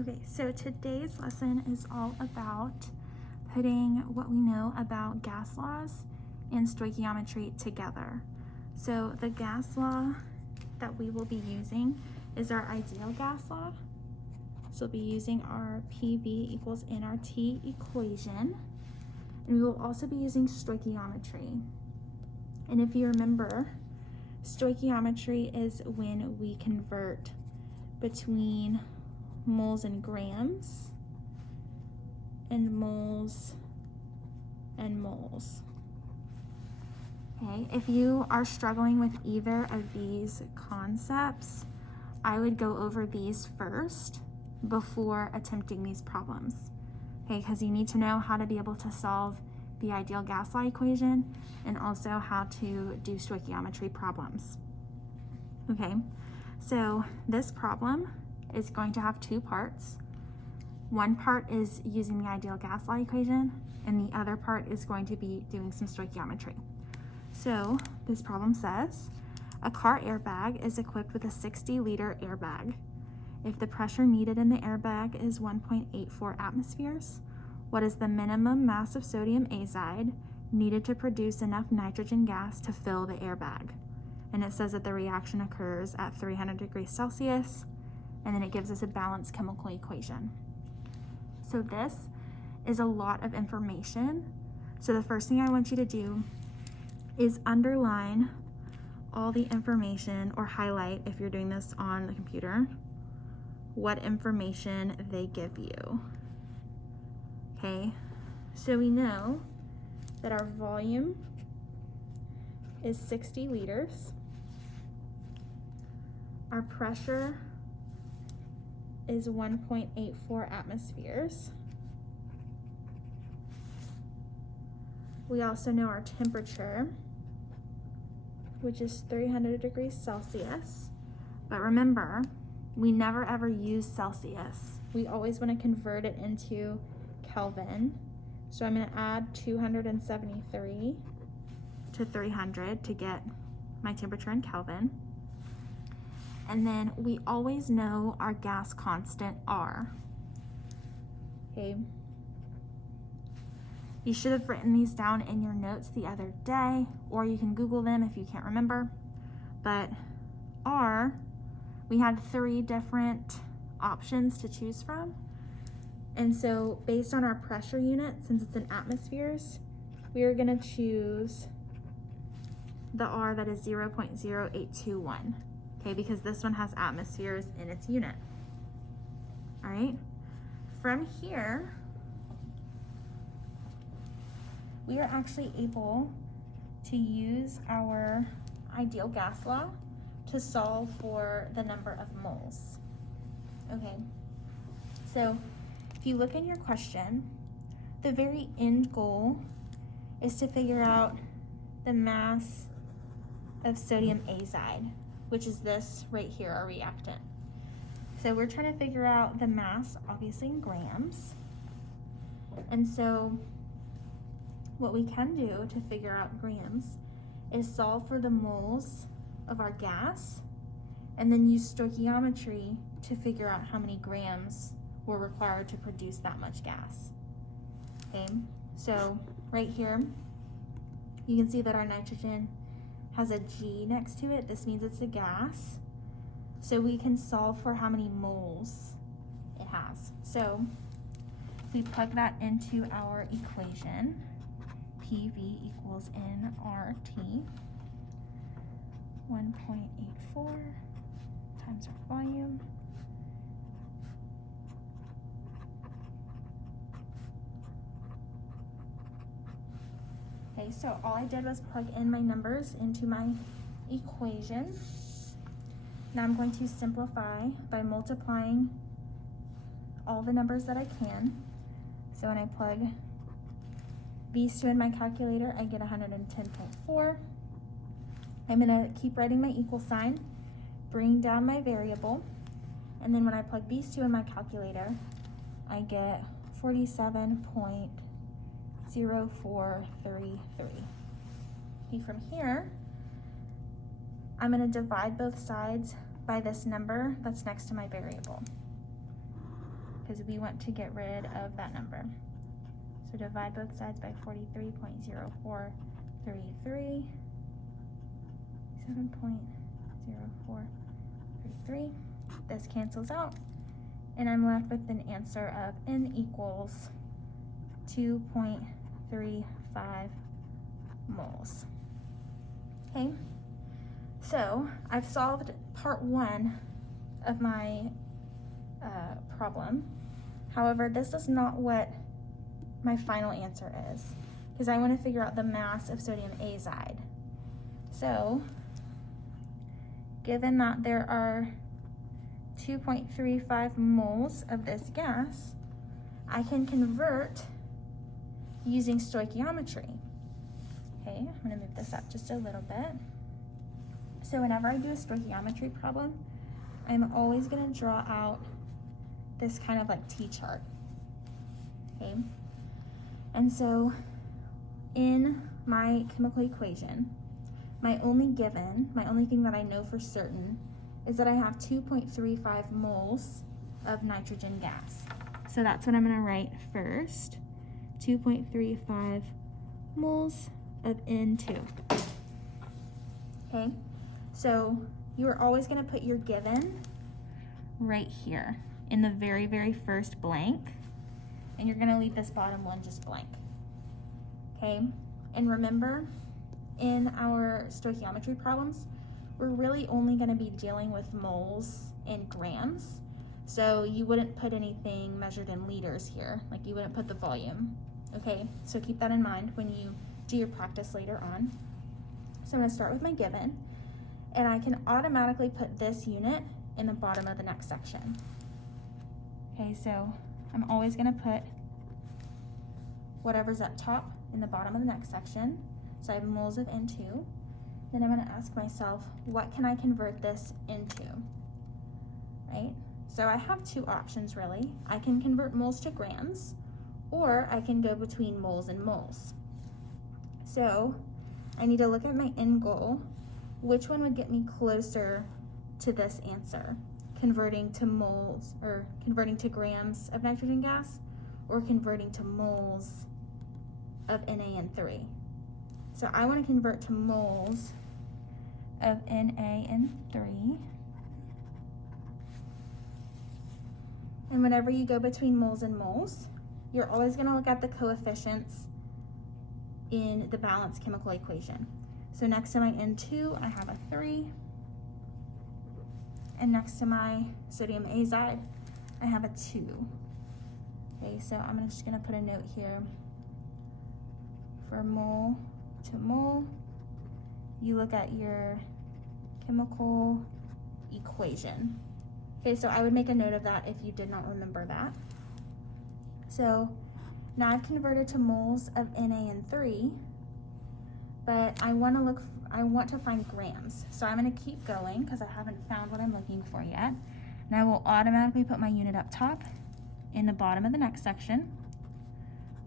Okay, so today's lesson is all about putting what we know about gas laws and stoichiometry together. So the gas law that we will be using is our ideal gas law. So we'll be using our PV equals nRT equation. And we will also be using stoichiometry. And if you remember, stoichiometry is when we convert between moles and grams and moles and moles. Okay, if you are struggling with either of these concepts, I would go over these first before attempting these problems. Okay, because you need to know how to be able to solve the ideal gas law equation and also how to do stoichiometry problems. Okay, so this problem is going to have two parts. One part is using the ideal gas law equation, and the other part is going to be doing some stoichiometry. So this problem says, a car airbag is equipped with a 60-liter airbag. If the pressure needed in the airbag is 1.84 atmospheres, what is the minimum mass of sodium azide needed to produce enough nitrogen gas to fill the airbag? And it says that the reaction occurs at 300 degrees Celsius, and then it gives us a balanced chemical equation. So this is a lot of information. So the first thing I want you to do is underline all the information, or highlight if you're doing this on the computer, what information they give you. Okay, so we know that our volume is 60 liters. Our pressure is 1.84 atmospheres. We also know our temperature, which is 300 degrees Celsius. But remember, we never ever use Celsius. We always want to convert it into Kelvin. So I'm going to add 273 to 300 to get my temperature in Kelvin. And then we always know our gas constant R. Okay. You should have written these down in your notes the other day, or you can Google them if you can't remember. But R, we had 3 different options to choose from. And so based on our pressure unit, since it's in atmospheres, we are going to choose the R that is 0.0821. Okay, because this one has atmospheres in its unit. All right, from here, we are actually able to use our ideal gas law to solve for the number of moles. Okay, so if you look in your question, the very end goal is to figure out the mass of sodium azide, which is this right here, our reactant. So we're trying to figure out the mass, obviously in grams. And so what we can do to figure out grams is solve for the moles of our gas and then use stoichiometry to figure out how many grams were required to produce that much gas. Okay, so right here, you can see that our nitrogen has a G next to it. This means it's a gas. So we can solve for how many moles it has. So if we plug that into our equation, PV equals nRT, 1.84 times our volume. Okay, so all I did was plug in my numbers into my equation. Now I'm going to simplify by multiplying all the numbers that I can. So when I plug these two in my calculator, I get 110.4. I'm gonna keep writing my equal sign, bring down my variable, and then when I plug these two in my calculator, I get 47.0433. Okay, from here, I'm going to divide both sides by this number that's next to my variable. because we want to get rid of that number. So divide both sides by 43.0433, 7.0433. This cancels out, and I'm left with an answer of n equals 2.35 moles. Okay, so I've solved part 1 of my problem. However, this is not what my final answer is, because I want to figure out the mass of sodium azide. So, given that there are 2.35 moles of this gas, I can convert using stoichiometry. Okay, I'm going to move this up just a little bit. So whenever I do a stoichiometry problem, I'm always going to draw out this kind of like T-chart. Okay, and so in my chemical equation, my only thing that I know for certain is that I have 2.35 moles of nitrogen gas. So that's what I'm going to write first. 2.35 moles of N2. Okay, so you're always going to put your given right here in the very, very first blank, and you're going to leave this bottom one just blank. Okay, and remember, in our stoichiometry problems, we're really only going to be dealing with moles and grams. So you wouldn't put anything measured in liters here, like you wouldn't put the volume. Okay, so keep that in mind when you do your practice later on. So I'm going to start with my given, and I can automatically put this unit in the bottom of the next section. Okay, so I'm always going to put whatever's up top in the bottom of the next section. So I have moles of N2. Then I'm going to ask myself, what can I convert this into? Right? So I have two options really. I can convert moles to grams, or I can go between moles and moles. So I need to look at my end goal. Which one would get me closer to this answer? Converting to moles, or converting to grams of nitrogen gas, or converting to moles of NaN3. So I want to convert to moles of NaN3. And whenever you go between moles and moles, you're always going to look at the coefficients in the balanced chemical equation. So next to my N2, I have a 3. And next to my sodium azide, I have a 2. Okay, so I'm just going to put a note here. For mole to mole, you look at your chemical equation. Okay, so I would make a note of that if you did not remember that. So now I've converted to moles of NaN3, but I want to find grams. So I'm going to keep going because I haven't found what I'm looking for yet. And I will automatically put my unit up top in the bottom of the next section,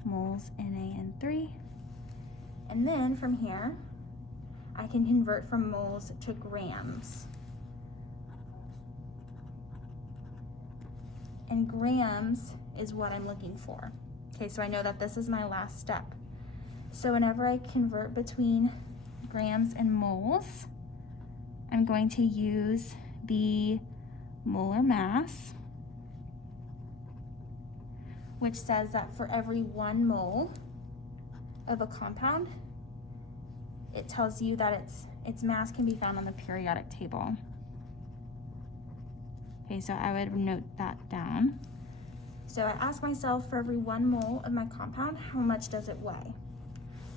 moles NaN3. And then from here, I can convert from moles to grams. And grams is what I'm looking for. Okay, so I know that this is my last step. So whenever I convert between grams and moles, I'm going to use the molar mass, which says that for every 1 mole of a compound, it tells you that its mass can be found on the periodic table. Okay, so I would note that down. So I ask myself, for every 1 mole of my compound, how much does it weigh?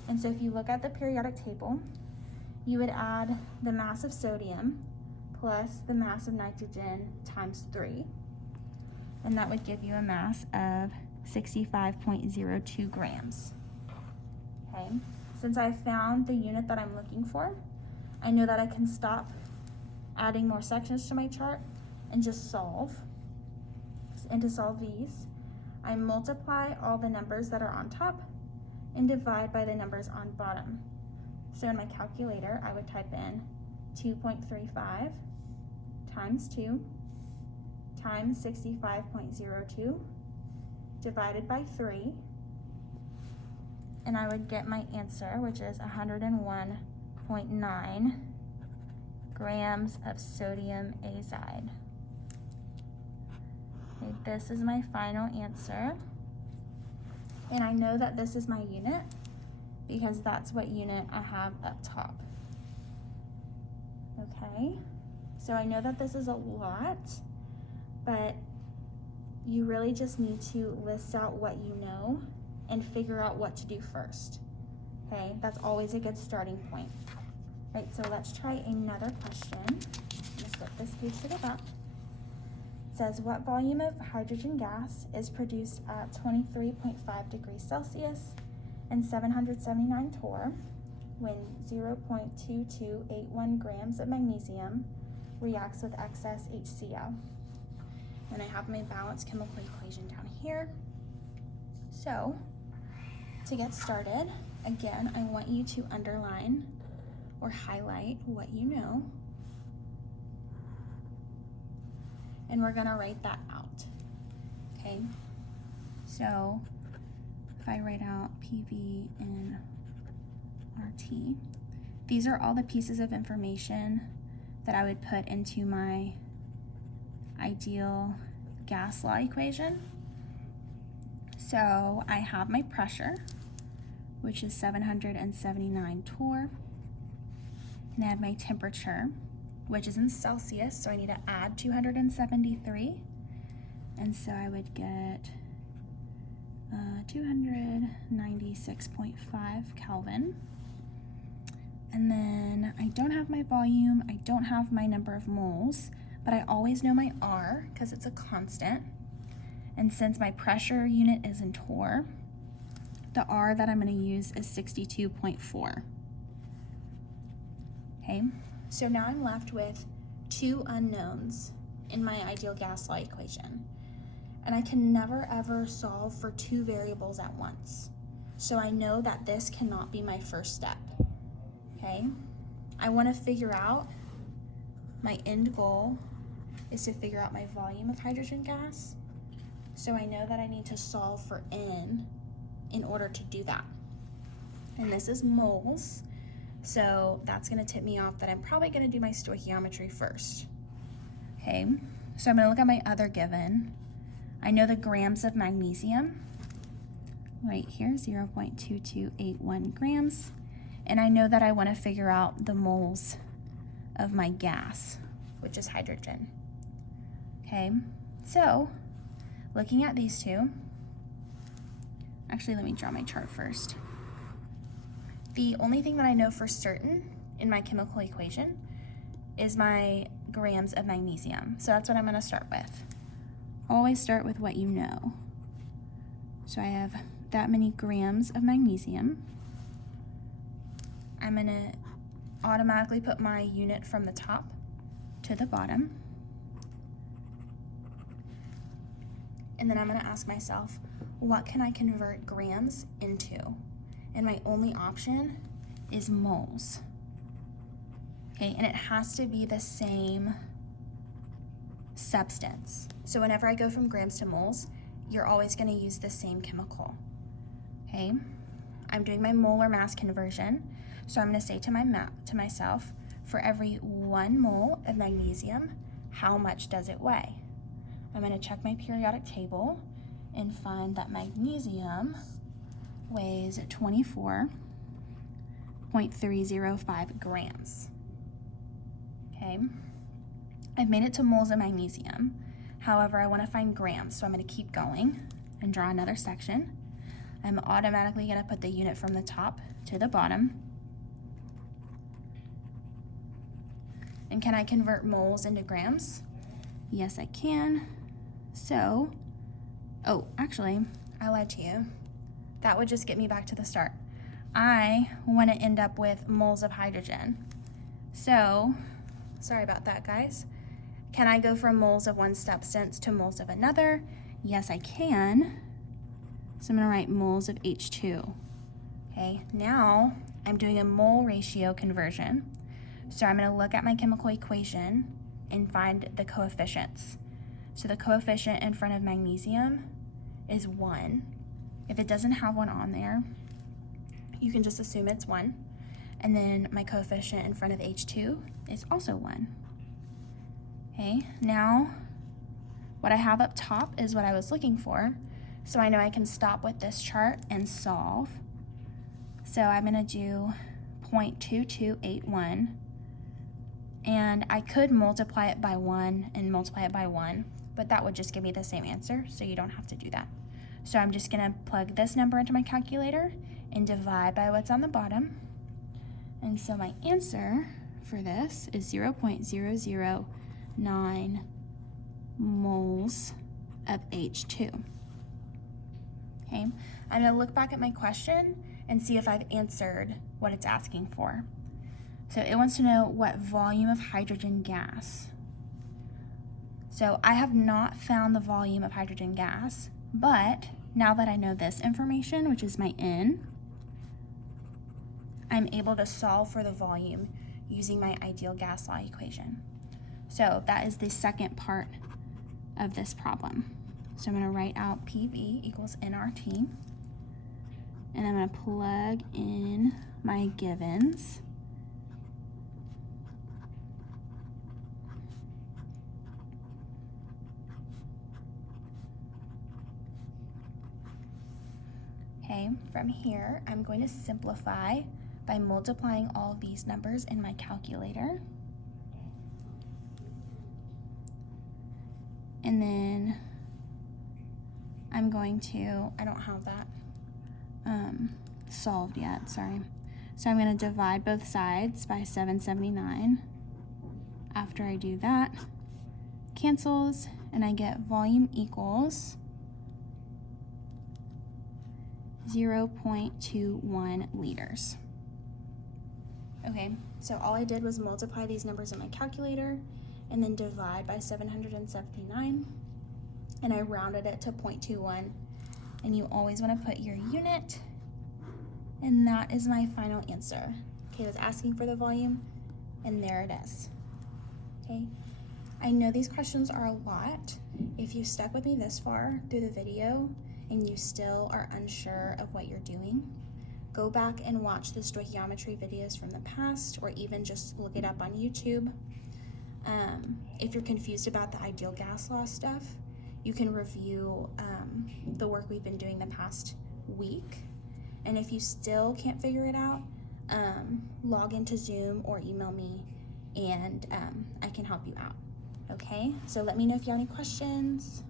And so if you look at the periodic table, you would add the mass of sodium plus the mass of nitrogen times 3. And that would give you a mass of 65.02 grams. Okay, since I found the unit that I'm looking for, I know that I can stop adding more sections to my chart and just solve. And to solve these, I multiply all the numbers that are on top and divide by the numbers on bottom. So in my calculator, I would type in 2.35 times 2 times 65.02 divided by 3, and I would get my answer, which is 101.9 grams of sodium azide. Okay, this is my final answer. And I know that this is my unit because that's what unit I have up top. Okay, so I know that this is a lot, but you really just need to list out what you know and figure out what to do first. Okay, that's always a good starting point. Right, so let's try another question. I'm gonna flip this page to the back. It says, what volume of hydrogen gas is produced at 23.5 degrees Celsius and 779 torr when 0.2281 grams of magnesium reacts with excess HCl? And I have my balanced chemical equation down here. So, to get started, again, I want you to underline or highlight what you know. And we're gonna write that out, okay? So, if I write out PV and RT, these are all the pieces of information that I would put into my ideal gas law equation. So I have my pressure, which is 779 torr, and I have my temperature, which is in Celsius, so I need to add 273, and so I would get 296.5 Kelvin. And then I don't have my volume, I don't have my number of moles, but I always know my R because it's a constant. And since my pressure unit is in torr, the R that I'm going to use is 62.4. Okay, so now I'm left with two unknowns in my ideal gas law equation. And I can never ever solve for two variables at once. So I know that this cannot be my first step. Okay, I want to figure out, my end goal is to figure out my volume of hydrogen gas. So I know that I need to solve for N in order to do that. And this is moles, so that's going to tip me off that I'm probably going to do my stoichiometry first. Okay, so I'm going to look at my other given. I know the grams of magnesium, right here, 0.2281 grams. And I know that I want to figure out the moles of my gas, which is hydrogen. Okay, so looking at these two, actually let me draw my chart first. The only thing that I know for certain in my chemical equation is my grams of magnesium. So that's what I'm going to start with. Always start with what you know. So I have that many grams of magnesium. I'm going to automatically put my unit from the top to the bottom. And then I'm going to ask myself, what can I convert grams into? And my only option is moles. Okay, and it has to be the same substance. So whenever I go from grams to moles, you're always going to use the same chemical. Okay, I'm doing my molar mass conversion. So I'm going to say to myself, for every 1 mole of magnesium, how much does it weigh? I'm going to check my periodic table and find that magnesium weighs 24.305 grams. Okay, I've made it to moles of magnesium. However, I want to find grams, so I'm going to keep going and draw another section. I'm automatically going to put the unit from the top to the bottom. And can I convert moles into grams? Yes, I can. So, oh, actually, I lied to you. That would just get me back to the start. I want to end up with moles of hydrogen. So, sorry about that, guys. Can I go from moles of one substance to moles of another? Yes, I can. So I'm going to write moles of H2. Okay, now I'm doing a mole ratio conversion. So I'm going to look at my chemical equation and find the coefficients. So the coefficient in front of magnesium is 1. If it doesn't have 1 on there, you can just assume it's 1. And then my coefficient in front of H2 is also 1. Okay, now what I have up top is what I was looking for. So I know I can stop with this chart and solve. So I'm gonna do 0.2281, and I could multiply it by 1 and multiply it by 1, but that would just give me the same answer, so you don't have to do that. So I'm just gonna plug this number into my calculator and divide by what's on the bottom. And so my answer for this is 0.009 moles of H2. Okay, I'm gonna look back at my question and see if I've answered what it's asking for. So it wants to know what volume of hydrogen gas. So I have not found the volume of hydrogen gas, but now that I know this information, which is my N, I'm able to solve for the volume using my ideal gas law equation. So that is the second part of this problem. So I'm gonna write out PV equals nRT, and I'm gonna plug in my givens. Okay, from here, I'm going to simplify by multiplying all of these numbers in my calculator. And then I'm going to, I don't have that solved yet, sorry. So I'm going to divide both sides by 779. After I do that, cancels, and I get volume equals 0.21 liters. Okay, so all I did was multiply these numbers in my calculator and then divide by 779, and I rounded it to 0.21, and you always want to put your unit, and that is my final answer. Okay, it was asking for the volume, and there it is. Okay, I know these questions are a lot. If you stuck with me this far through the video and you still are unsure of what you're doing, go back and watch the stoichiometry videos from the past, or even just look it up on YouTube. If you're confused about the ideal gas law stuff, you can review the work we've been doing the past week. And if you still can't figure it out, log into Zoom or email me, and I can help you out. Okay, so let me know if you have any questions.